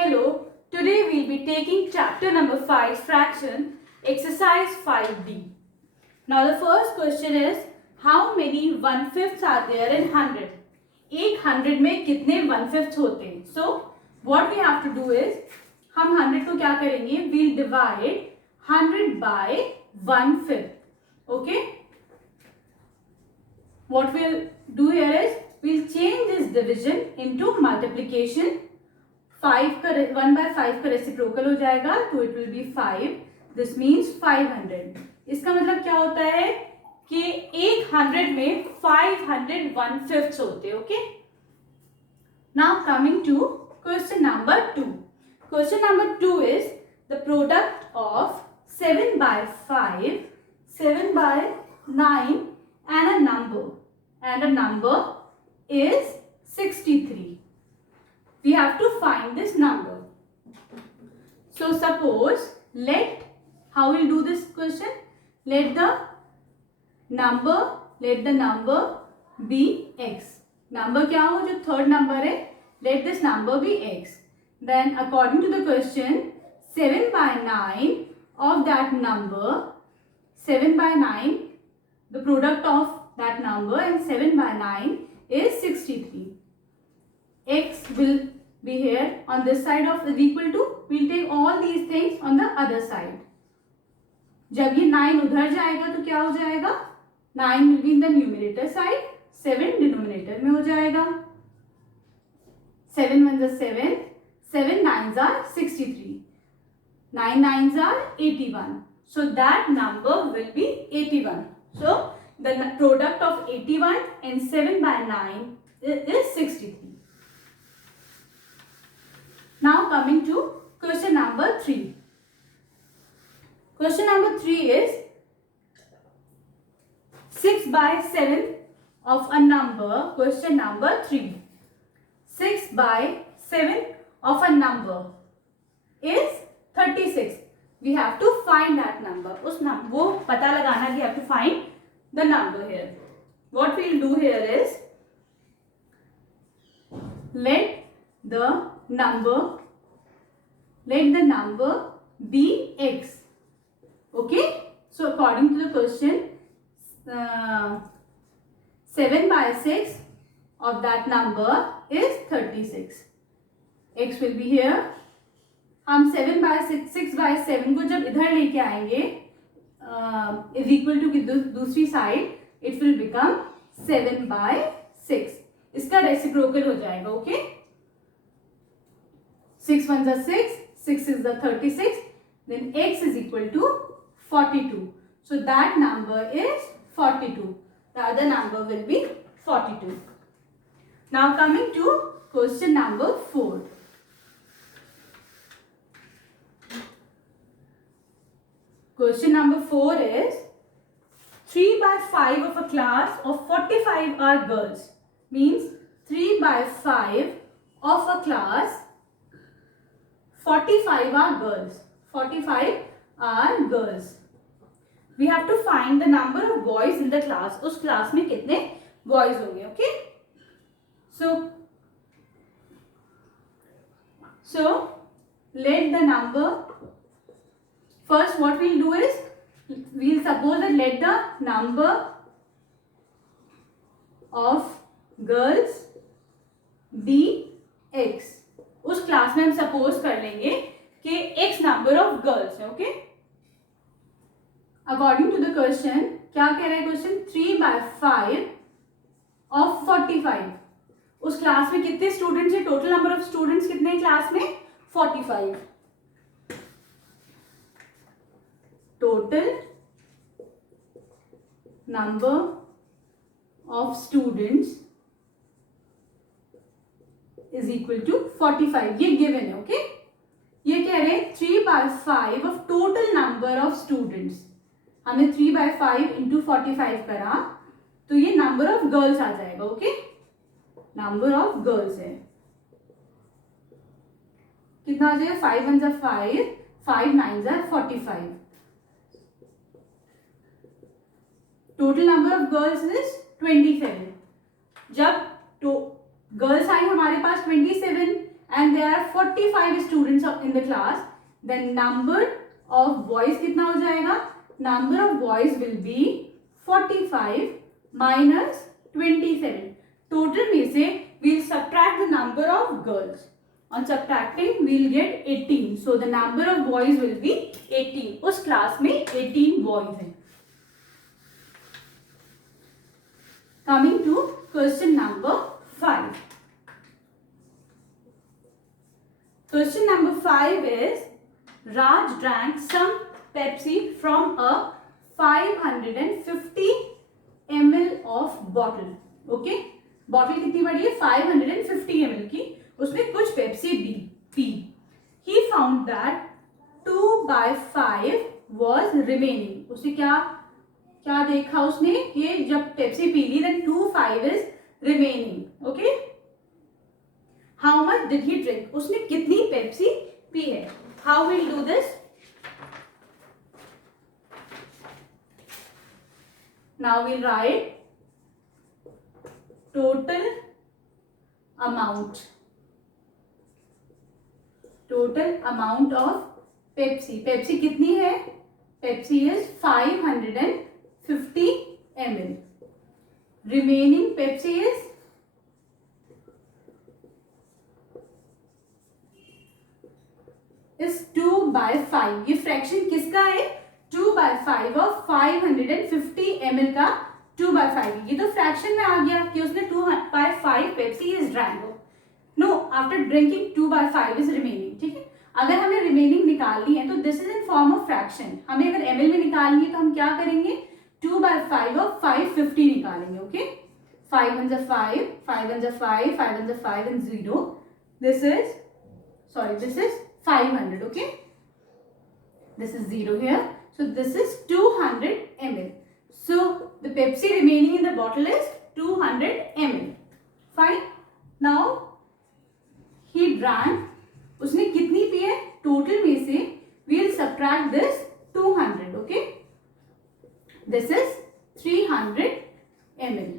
Hello, today we'll be taking chapter number 5, fraction, exercise 5B. Now the first question is, how many 1/5 are there in 100? एक 100 में कितने 1/5 होते हैं? So, what we have to do is, हम 100 को क्या करेंगे? We'll divide 100 by 1/5. Okay? What we'll do here is, we'll change this division into multiplication. 5 का 1 by 5 का रेसिप्रोकल हो जाएगा, तो it will be 5. This means 500. इसका मतलब क्या होता है कि एक 100 में 500 1/5 होते हैं. Okay, now coming to question number 2. Question number 2 is the product of 7 by 5, 7 by 9 and a number is 63. We have to find this number. So suppose, how we'll do this question? Let the number be x. Number क्या हो? जो third number है, let this number be x. Then according to the question, 7 by 9 of that number, 7 by 9, the product of that number and 7 by 9 is 63. X will be here on this side of is equal to, we'll take all these things on the other side. जब ये 9 उधर जाएगा तो क्या हो जाएगा? 9 will be in the numerator side, 7 denominator में हो जाएगा. 7 1s are 7, 7 9s are 63, 9 9s are 81. So that number will be 81. So the product of 81 and 7 by 9 is 63. Now coming to question number 3. Question number 3 is 6 by 7 of a number. Question number 3. 6 by 7 of a number is 36. We have to find that number. वो पता लगाना कि have to find the number here. What we'll do here is, let the number be x. Okay, so according to the question, 7 by 6 of that number is 36. X will be here. हम 7 by 6 by 7 को जब इधर लेके आएंगे is equal to की दूसरी side, it will become 7 by 6. इसका reciprocal हो जाएगा. Okay, 6 1s are 6, 6 is the 36, then x is equal to 42. So that number is 42. The other number will be 42. Now coming to question number 4. Question number 4 is 3 by 5 of a class of 45 are girls. Means 3 by 5 of a class 45 are girls. 45 are girls. We have to find the number of boys in the class. उस class में कितने boys होंगे? Okay. So let the number. First, what we'll do is, we'll suppose that let the number of girls be x. उस class में हम suppose कर लेंगे कि x नंबर ऑफ गर्ल्स है. Okay, according to the question क्या कह रहा है क्वेश्चन? 3 by 5 of 45. उस क्लास में कितने स्टूडेंट्स है? टोटल नंबर ऑफ स्टूडेंट्स कितने क्लास में? 45. Total number of students is equal to 45. ये given है. ओके, ये कह रहे हैं 3 by 5 of total number of students. हमने 3 by 5 into 45 करा तो ये number of girls आ जाएगा. ओके, number of girls है कितना आ जाएगा? 5 1s are 5, 5 9s are 45. Total number of girls is 27. जब तो गर्ल्स आई हमारे पास 27 and there are 45 students in the class, then number of boys कितना हो जाएगा? Number of boys will be 45 minus 27. Total में से we'll subtract the number of girls. On subtracting we'll get 18. So the number of boys will be 18. उस class में 18 boys हैं. Coming to question number 5. Question number 5 is Raj drank some Pepsi from a 550 ml of bottle. Okay? Bottle कितनी बड़ी है? 550 ml की. उसमें कुछ Pepsi P. He found that 2/5 was remaining. उसे क्या देखा उसने कि जब पेप्सी पी ली then 2/5 is remaining. Okay? How much did he drink? उसने कितनी पेप्सी पी है? How we'll do this? Now we'll write total amount. Total amount of Pepsi. Pepsi कितनी है? Pepsi is 550 ml. Remaining Pepsi is 2/5. ये fraction किसका है? 2/5 of 550 ml का 2/5. ये तो फ्रैक्शन में आ गया कि उसने 2/5 Pepsi is drank. No, after drinking 2/5 is remaining. ठीक है, अगर हमें रिमेनिंग निकालनी है तो this is in form of fraction. हमें अगर ml में निकालनी है तो हम क्या करेंगे? 2/5 ऑफ 550 निकालेंगे. Okay, 5 1 5, 5 1 5, 5 1 5 and 0. This is 500. Okay, this is 0 here, so this is 200 ml. So the Pepsi remaining in the bottle is 200 ml. Fine. Now he drank. उसने कितनी पी है? टोटल में से we'll subtract this 200. Okay, this is 300 ml.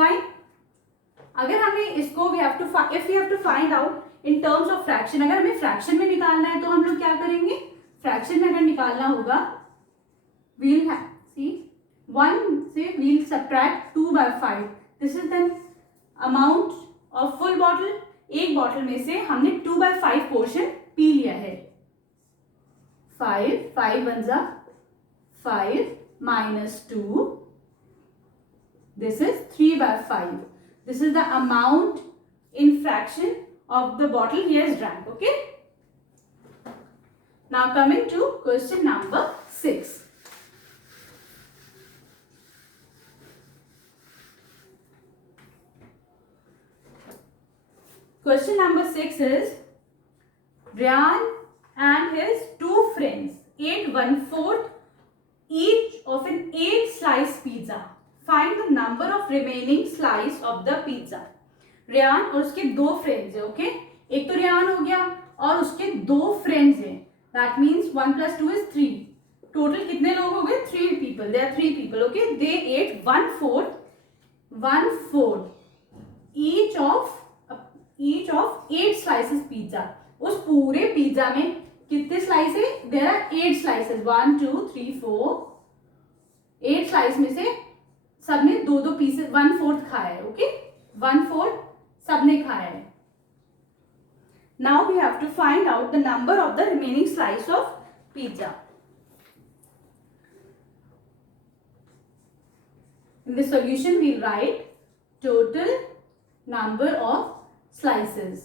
Fine. अगर हमें इसको if we have to find out in terms of fraction, अगर हमें फ्रैक्शन में निकालना है तो हम लोग क्या करेंगे? फ्रैक्शन में अगर निकालना होगा we'll have, see, 1 से we'll subtract 2/5. This is the amount of full bottle. एक बॉटल में से हमने 2/5 पोर्शन पी लिया है. 5 5 1 5 minus 2. This is 3/5. This is the amount in fraction of the bottle he has drank. Okay. Now coming to question number 6. Question number 6 is Ryan and his 2 friends ate 1/4 each of an 8-slice pizza. Find the number of remaining slice of the pizza. Riyan और उसके 2 friends है. Okay, एक तो रियान हो गया और उसके 2 friends हैं. That means 1 + 2 is 3. टोटल कितने लोग हो गए? 3 people. There are 3 people. Okay, they ate 1/4 each of 8 slices pizza. उस पूरे पिज्जा में कितने स्लाइस है? There are 8 slices. 1 2 3 4. 8 स्लाइस में से सबने 2 पीसेस 1/4 खाया है. ओके, 1/4 सबने खाया है. Now we have to find out the number of the remaining slice of pizza. In the solution we write total number of slices.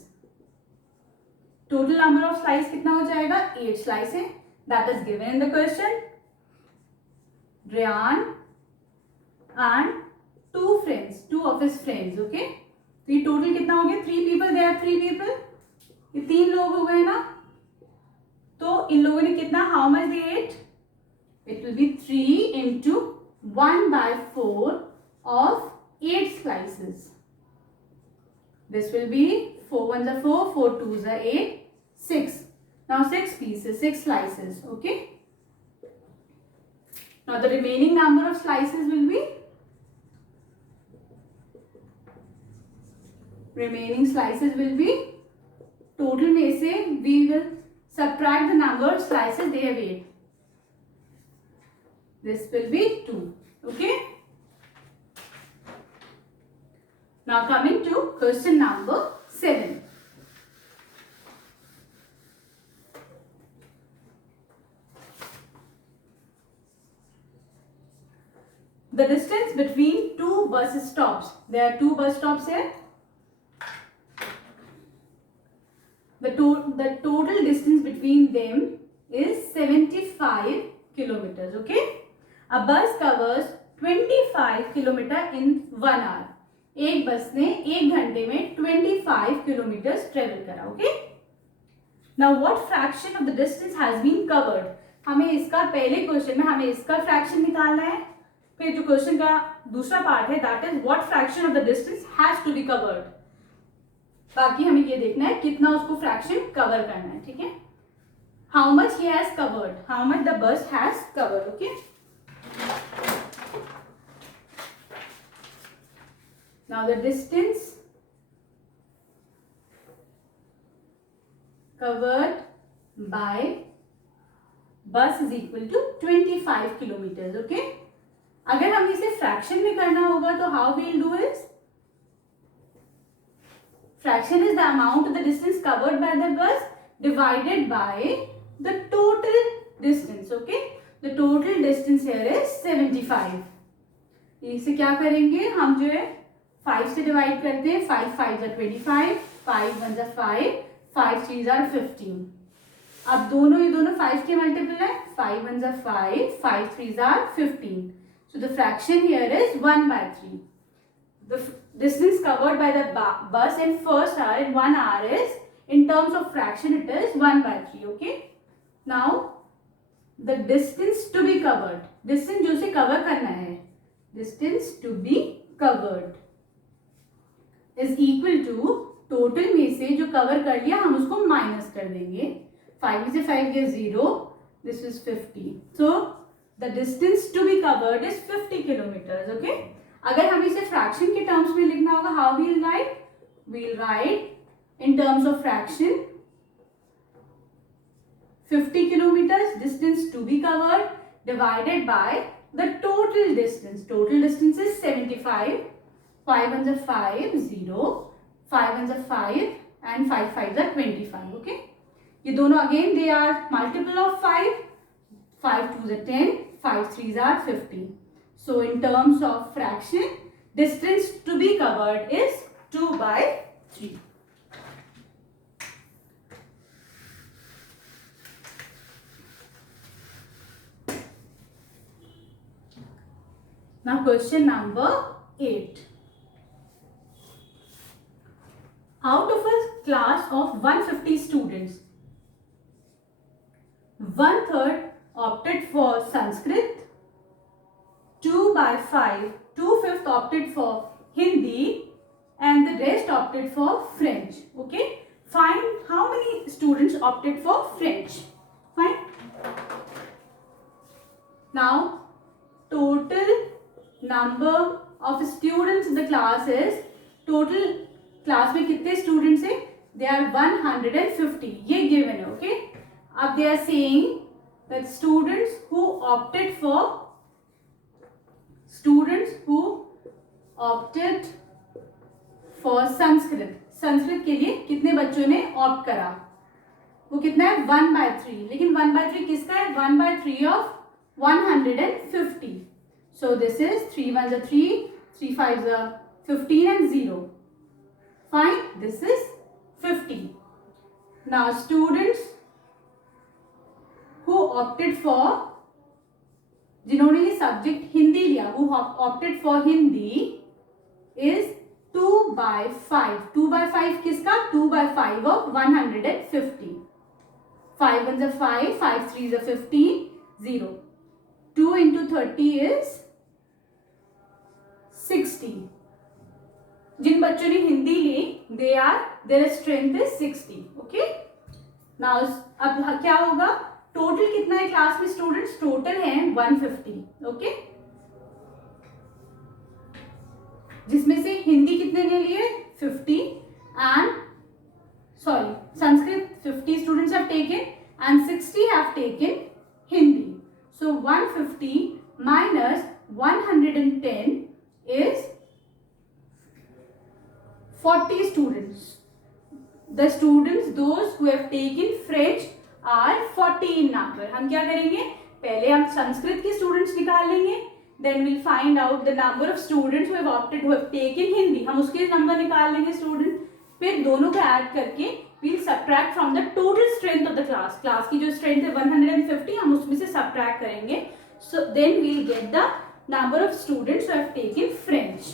Total number of slice कितना हो जाएगा? 8 slice है. That is given in the question. Ryan and 2 friends, 2 of his friends. Okay, तो ये total कितना हो गया? 3 people. There are 3 people. ये 3 लोग हो गए ना. तो इन लोगों ने कितना? How much they ate? It will be 3 into 1/4 of 8 slices. This will be 4 1 4, 4 2 8, 6. Now 6 pieces, 6 slices. Okay. Now the remaining number of slices will be total में से we will subtract the number of slices they have ate. This will be 2. Okay. Now coming to question number 7. The distance between two bus stops. There are two bus stops here. The total distance between them is 75 kilometers. Okay. A bus covers 25 kilometer in 1 hour. एक बस ने 1 घंटे में 25 kilometre travel करा. Okay. Now what fraction of the distance has been covered. हमें इसका पहले question में हमें इसका फ्रैक्शन निकालना है. फिर जो क्वेश्चन का दूसरा पार्ट है that is what fraction of the distance has to be covered. बाकी हमें ये देखना है कितना उसको फ्रैक्शन कवर करना है. ठीक है. How much he has covered, how much the bus has covered. Okay. Now the distance covered by bus is equal to 25 kilometers. Okay. अगर हम इसे फ्रैक्शन में करना होगा तो how we'll do is fraction is the amount of the distance covered by the bus divided by the total distance. Okay. The total distance here is 75. इसे क्या करेंगे हम जो है 5 से डिवाइड करते हैं. 5 5 are 25, 5 1 are 5, 5 3 are 15. अब दोनों ये दोनों 5 के मल्टीपल है. 5 1 are 5, 5 3 are 15. So the fraction here is 1/3. The distance covered by the bus in first hour in 1 hour is, in terms of fraction, it is 1/3. Okay. Now the distance to be covered, distance जो से cover करना है, distance to be covered is equal to total में से जो cover कर लिया हम उसको माइनस कर देंगे. 5 में से 5 गया 0. This is 50. So the distance to be covered is 50 kilometers. Okay. अगर हम इसे फ्रैक्शन के टर्म्स में लिखना होगा how we'll write? We'll write in terms of fraction 50 kilometers distance to be covered divided by the total distance. Total distance is 75. 5 1s are 5, 0. 5 1s are 5 and 5 5s are 25. Okay. ये दोनों again they are multiple of 5. 5 2s are 10. 5 3s are 50. So in terms of fraction, distance to be covered is 2/3. Now question number 8. Out of a class of 150 students, 1/3 opted for Sanskrit, 2/5, 2/5 opted for Hindi, and the rest opted for French. Okay. Find how many students opted for French. Fine. Now total number of students in the class is, total class में कितने students हैं? They are 150. ये given है. Okay. अब they are saying that students who opted for Sanskrit, Sanskrit के लिए कितने बच्चों ने ऑप्ट करा? वो कितना है? 1/3. लेकिन 1/3 किसका है? 1/3 of 150. So this is 3 1s are 3, 3 5s are 15 and 0. Fine. This is 50. Now students who opted for, जिन्होंने ये सब्जेक्ट हिंदी लिया, who opted for Hindi is 2/5. 2/5 किसका? 2/5 of 150. 5 1s are 5, 5 3s are 15, 0. 2 into 30 is 60. जिन बच्चों ने हिंदी ली their strength is 60. Okay. Now अब क्या होगा? टोटल कितना है क्लास में स्टूडेंट्स? टोटल है 150. ओके. जिसमें से हिंदी कितने ने लिए? 50 and sorry, Sanskrit 50 students have taken and 60 have taken Hindi. So 150 minus 110 is 40 students. The students, those who have taken French are 40 in number. हम क्या करेंगे, पहले हम संस्कृत के स्टूडेंट्स निकाल लेंगे, then we'll find out the number of students who have opted, who have taken Hindi. हम उसके नंबर निकाल लेंगे स्टूडेंट, फिर दोनों का ऐड करके we'll subtract from the total strength of the class. Class की जो स्ट्रेंथ है 150, हम उसमें से subtract करेंगे. So then we'll get the number of students who have taken French.